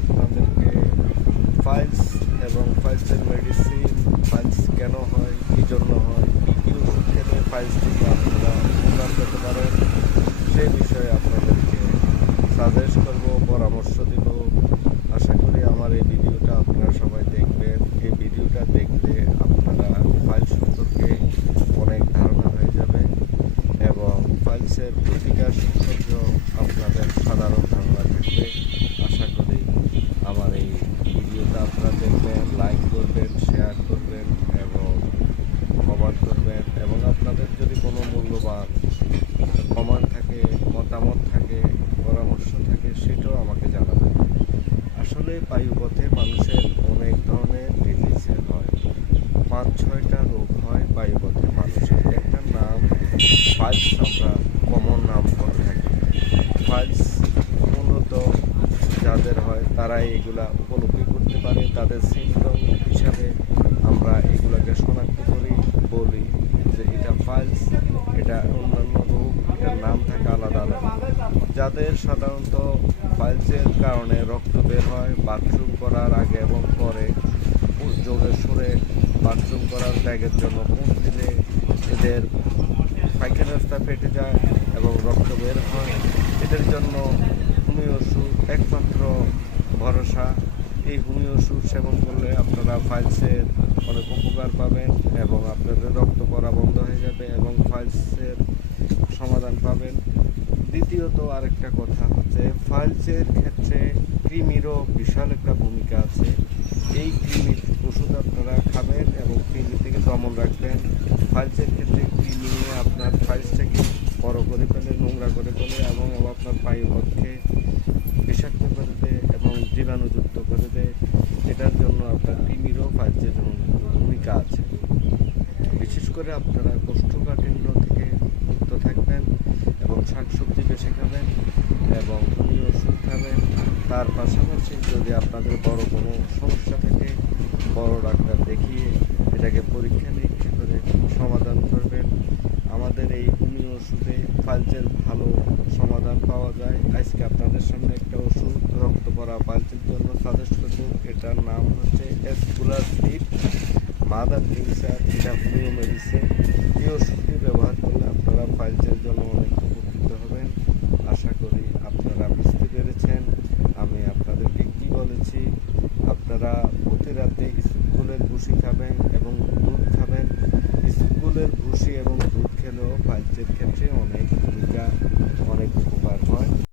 আপনাদেরকে ফাইলস এবং ফাইলসের medicine, files কেন হয়, কী জন্য হয়, কী কী ওষুধ খেলে ফাইলস থেকে আপনারা উপকার পেতে পারেন সেই বিষয়ে আপনাদেরকে সাজেস্ট করব, পরামর্শ দিব। আশা করি আমার এই ভিডিওটা আপনারা সবাই দেখবেন। এই ভিডিওটা দেখলে আপনারা ফাইলস সম্পর্কে অনেক ধারণা হয়ে যাবে এবং ফাইলসের প্রতিকার সম্পর্কে আপনাদের সাধারণ ধারণা থাকবে। আশা করি আমার এই ভিডিওটা আপনারা দেখবেন, লাইক করবেন, শেয়ার করবেন এবং কমেন্ট করবেন এবং আপনাদের যদি কোনো মূল্যবান কমেন্ট থাকে, মতামত থাকে, পরামর্শ থাকে সেটাও আমাকে জানাবেন। আসলে বায়ুপথে মানুষের অনেক ধরনের ডিজিজ হয়, 5-6টা রোগ হয় বায়ুপথে মানুষের। একটা নাম ফাইলস, আমরা কমন নাম করে থাকি। ফাইলস মূলত যাদের হয় তারাই এগুলা উপলব্ধি করতে পারে, তাদের সিমটম হিসাবে আমরা এগুলাকে শনাক্ত করি, বলি যে এটা ফাইলস, এটা অন্যান্য রোগ, এটার নাম থাকে আলাদা আলাদা। যাদের সাধারণত ফাইলসের কারণে রক্ত বের হয় বাথরুম করার আগে এবং পরে, জোরে সোরে বাথরুম করার ব্যাগের জন্য পুঁজ দিলে এদের পায়খানা রাস্তা ফেটে যায় এবং রক্ত বের হয়, এদের জন্য হোমিও ওষুধ একমাত্র ভরসা। এই হোমিও ওষুধ সেবন করলে আপনারা ফাইলসের অনেক উপকার পাবেন এবং আপনাদের রক্ত পড়া বন্ধ হয়ে যাবে এবং ফাইলসের সমাধান পাবেন। দ্বিতীয়ত আরেকটা কথা হচ্ছে, ফাইলসের ক্ষেত্রে কৃমিরও বিশাল একটা ভূমিকা আছে। এই কৃমির ওষুধ আপনারা খাবেন এবং কৃমি থেকে দমন রাখবেন। ফাইলসের ক্ষেত্রে কৃমি আপনার ফাইলসটাকে বড় করে ফেলে, নোংরা করে ফেলে এবং আপনার বায়ুপথকে বিষাক্ত করে দেয় এবং জীবাণুযুক্ত করে দেয়। এটার জন্য আপনার কৃমিরও ফাইলসের ভূমিকা আছে। বিশেষ করে আপনারা কোষ্ঠকাঠিন্য থেকে মুক্ত থাকবেন এবং শাকসবজি বেশি খাবেন এবং হোমিও ওষুধ খাবেন। তার পাশাপাশি যদি আপনাদের বড় কোনো সমস্যা থাকে, বড় ডাক্তার দেখিয়ে এটাকে পরীক্ষা নিরীক্ষা করে সমাধান করবেন। আমাদের এই হোমিও ওষুধে ফাইলসের ভালো সমাধান পাওয়া যায়। আজকে আপনাদের সামনে একটা ওষুধ রক্ত পড়া ফাইলসের জন্য সাজেস্ট করব। এটার নাম হচ্ছে এসকুলাসিড মাদার টিংচার। এটা হোমিও মেডিসিন। এই ওষুধটি ব্যবহার করলে আপনারা ফাইলসের জন্য